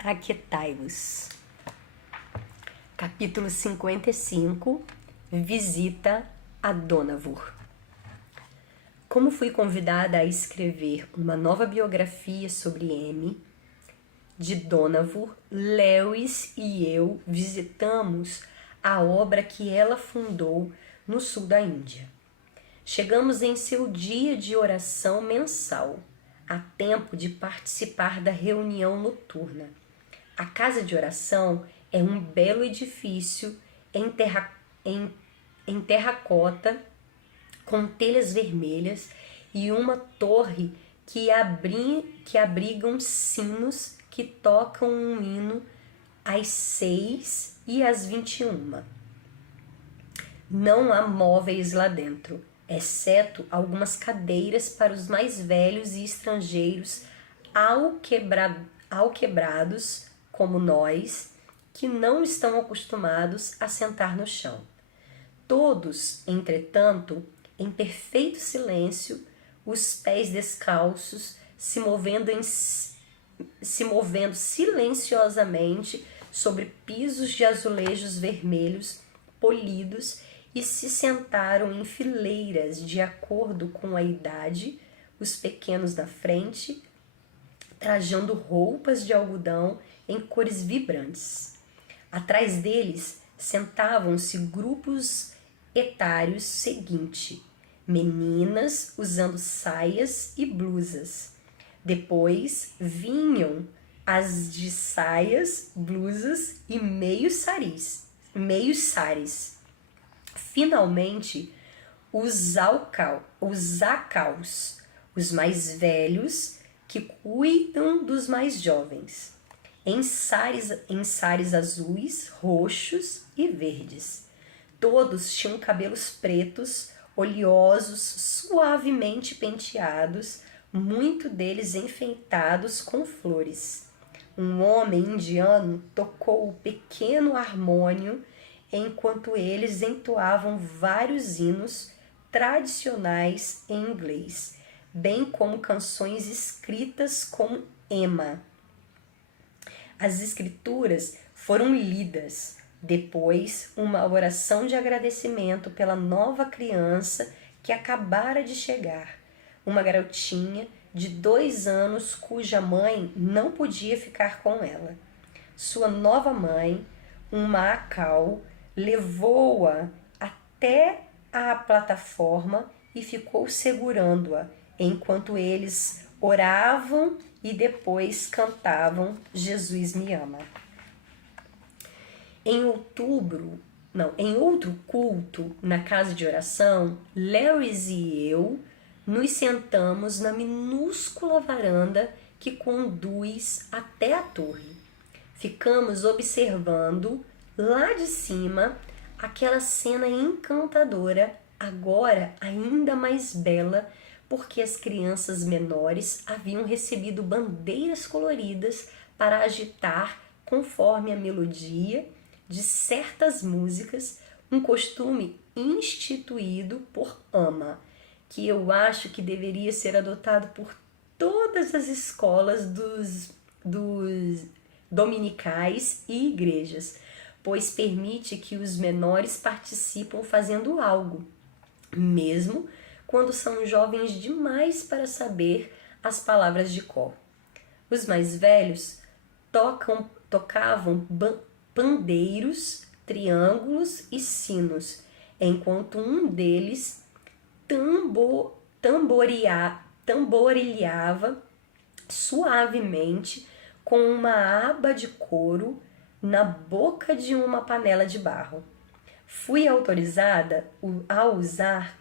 Aquietai-vos. Capítulo 55. Visita a Donavur. Como fui convidada a escrever uma nova biografia sobre M, de Donavur, Lewis e eu visitamos a obra que ela fundou no sul da Índia. Chegamos em seu dia de oração mensal, a tempo de participar da reunião noturna. A casa de oração é um belo edifício em terracota, com telhas vermelhas e uma torre que abrigam sinos que tocam um hino às 6 e às 21. Não há móveis lá dentro, exceto algumas cadeiras para os mais velhos e estrangeiros alquebrados, como nós, que não estão acostumados a sentar no chão. Todos, entretanto, em perfeito silêncio, os pés descalços, se movendo silenciosamente sobre pisos de azulejos vermelhos polidos, e se sentaram em fileiras de acordo com a idade, os pequenos na frente, trajando roupas de algodão em cores vibrantes. Atrás deles sentavam-se grupos etários seguinte: meninas usando saias e blusas. Depois vinham as de saias, blusas e meios saris. Finalmente, os acaus, os mais velhos, que cuidam dos mais jovens, em sares azuis, roxos e verdes. Todos tinham cabelos pretos, oleosos, suavemente penteados, muito deles enfeitados com flores. Um homem indiano tocou o pequeno harmônio enquanto eles entoavam vários hinos tradicionais em inglês, bem como canções escritas com ema. As escrituras foram lidas. Depois, uma oração de agradecimento pela nova criança que acabara de chegar, uma garotinha de 2 anos cuja mãe não podia ficar com ela. Sua nova mãe, uma acau, levou-a até a plataforma e ficou segurando-a enquanto eles oravam e depois cantavam Jesus me ama. Em outro culto na casa de oração, Lewis e eu nos sentamos na minúscula varanda que conduz até a torre. Ficamos observando lá de cima aquela cena encantadora, agora ainda mais bela, porque as crianças menores haviam recebido bandeiras coloridas para agitar conforme a melodia de certas músicas, um costume instituído por Ama, que eu acho que deveria ser adotado por todas as escolas dos dominicais e igrejas, pois permite que os menores participem fazendo algo, mesmo quando são jovens demais para saber as palavras de cor. Os mais velhos tocavam pandeiros, triângulos e sinos, enquanto um deles tamborilhava suavemente com uma aba de couro na boca de uma panela de barro. Fui autorizada a usar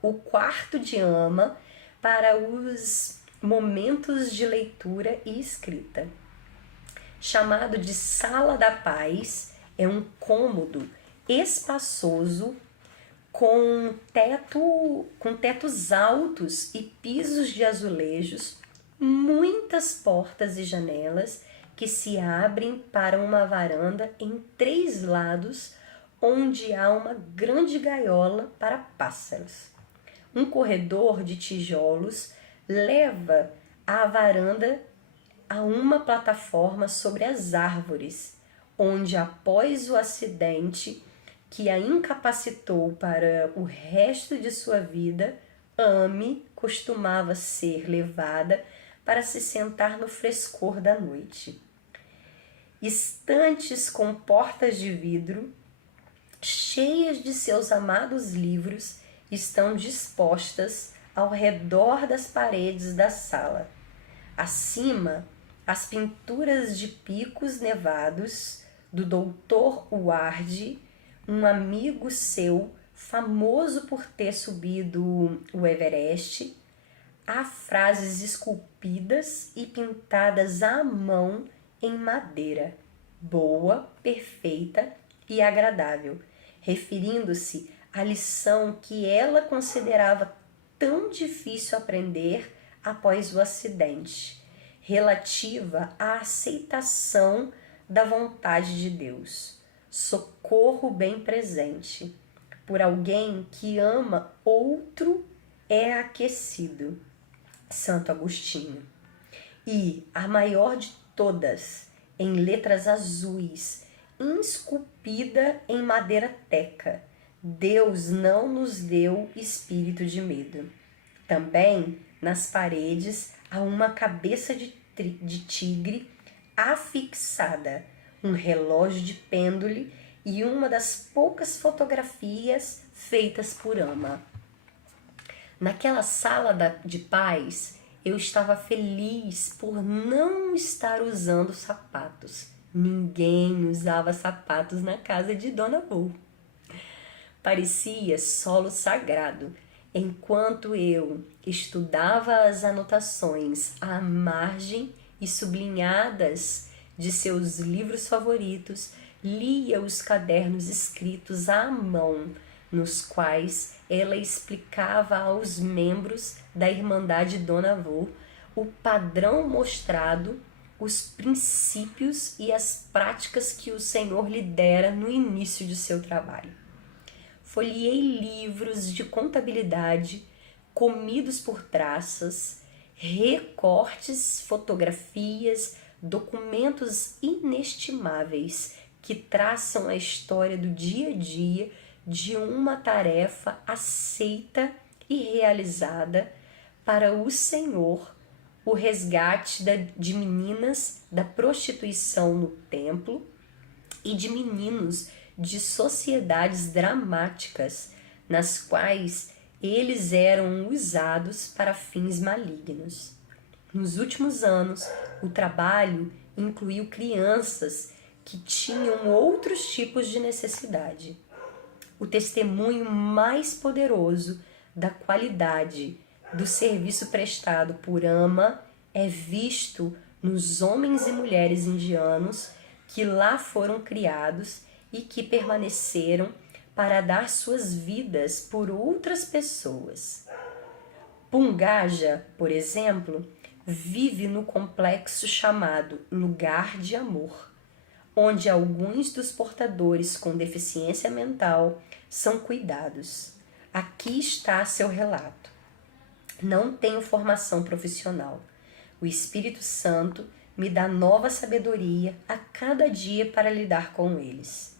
o quarto de ama para os momentos de leitura e escrita. Chamado de Sala da Paz, é um cômodo espaçoso com tetos altos e pisos de azulejos, muitas portas e janelas que se abrem para uma varanda em 3 lados, onde há uma grande gaiola para pássaros. Um corredor de tijolos leva à varanda a uma plataforma sobre as árvores, onde, após o acidente que a incapacitou para o resto de sua vida, Amy costumava ser levada para se sentar no frescor da noite. Estantes com portas de vidro, cheias de seus amados livros, estão dispostas ao redor das paredes da sala. Acima, as pinturas de picos nevados do Dr. Ward, um amigo seu famoso por ter subido o Everest. Há frases esculpidas e pintadas à mão em madeira, boa, perfeita e agradável, referindo-se à lição que ela considerava tão difícil aprender após o acidente, relativa à aceitação da vontade de Deus, socorro bem presente. Por alguém que ama outro é aquecido. Santo Agostinho. E a maior de todas, em letras azuis, esculpida em madeira teca: Deus não nos deu espírito de medo. Também nas paredes há uma cabeça de tigre afixada, um relógio de pêndulo e uma das poucas fotografias feitas por Ama. Naquela sala de paz, eu estava feliz por não estar usando sapatos. Ninguém usava sapatos na casa de Dona Bull. Parecia solo sagrado. Enquanto eu estudava as anotações à margem e sublinhadas de seus livros favoritos, lia os cadernos escritos à mão, nos quais ela explicava aos membros da Irmandade Dona Bull o padrão mostrado, os princípios e as práticas que o Senhor lhe dera no início de seu trabalho. Folheei livros de contabilidade, comidos por traças, recortes, fotografias, documentos inestimáveis que traçam a história do dia a dia de uma tarefa aceita e realizada para o Senhor, o resgate de meninas da prostituição no templo e de meninos de sociedades dramáticas nas quais eles eram usados para fins malignos. Nos últimos anos, o trabalho incluiu crianças que tinham outros tipos de necessidade. O testemunho mais poderoso da qualidade do serviço prestado por Ama é visto nos homens e mulheres indianos que lá foram criados e que permaneceram para dar suas vidas por outras pessoas. Pungaja, por exemplo, vive no complexo chamado Lugar de Amor, onde alguns dos portadores com deficiência mental são cuidados. Aqui está seu relato. Não tenho formação profissional. O Espírito Santo me dá nova sabedoria a cada dia para lidar com eles.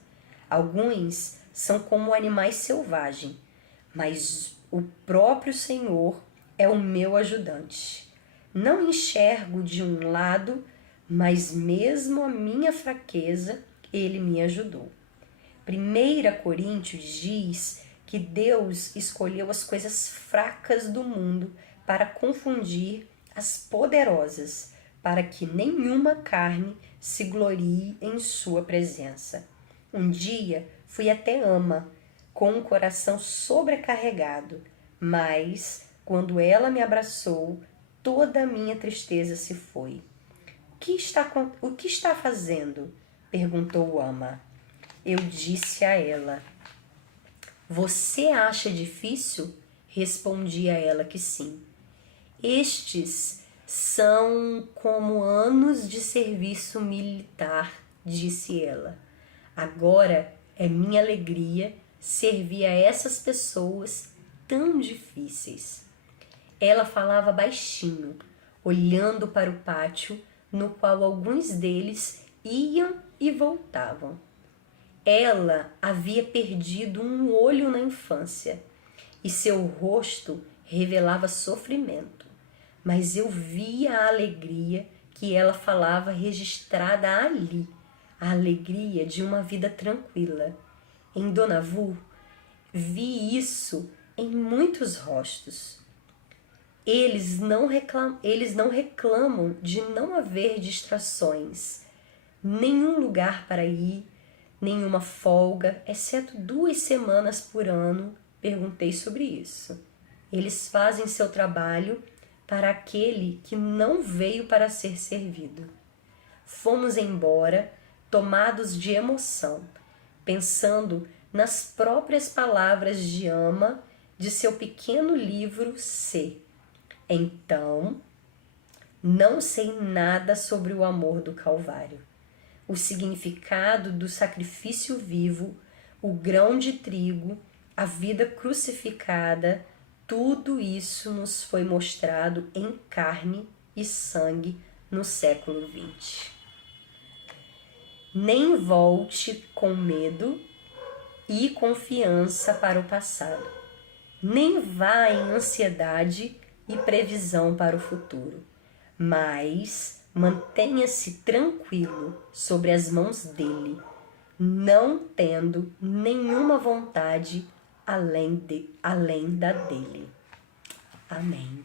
Alguns são como animais selvagens, mas o próprio Senhor é o meu ajudante. Não enxergo de um lado, mas mesmo a minha fraqueza, ele me ajudou. 1 Coríntios diz que Deus escolheu as coisas fracas do mundo para confundir as poderosas, para que nenhuma carne se glorie em sua presença. Um dia fui até Ama, com um coração sobrecarregado, mas, quando ela me abraçou, toda a minha tristeza se foi. O que está fazendo? Perguntou Ama. Eu disse a ela. Você acha difícil? Respondi a ela que sim. Estes são como anos de serviço militar, disse ela. Agora é minha alegria servir a essas pessoas tão difíceis. Ela falava baixinho, olhando para o pátio, no qual alguns deles iam e voltavam. Ela havia perdido um olho na infância e seu rosto revelava sofrimento, mas eu via a alegria que ela falava registrada ali, a alegria de uma vida tranquila. Em Dona Vu, vi isso em muitos rostos. Eles não reclamam de não haver distrações, nenhum lugar para ir, nenhuma folga, exceto 2 semanas por ano. Perguntei sobre isso. Eles fazem seu trabalho para aquele que não veio para ser servido. Fomos embora, tomados de emoção, pensando nas próprias palavras de Ama de seu pequeno livro C. Então, não sei nada sobre o amor do Calvário, o significado do sacrifício vivo, o grão de trigo, a vida crucificada. Tudo isso nos foi mostrado em carne e sangue no século XX. Nem volte com medo e confiança para o passado, nem vá em ansiedade e previsão para o futuro, mas mantenha-se tranquilo sobre as mãos dele, não tendo nenhuma vontade além da dele. Amém.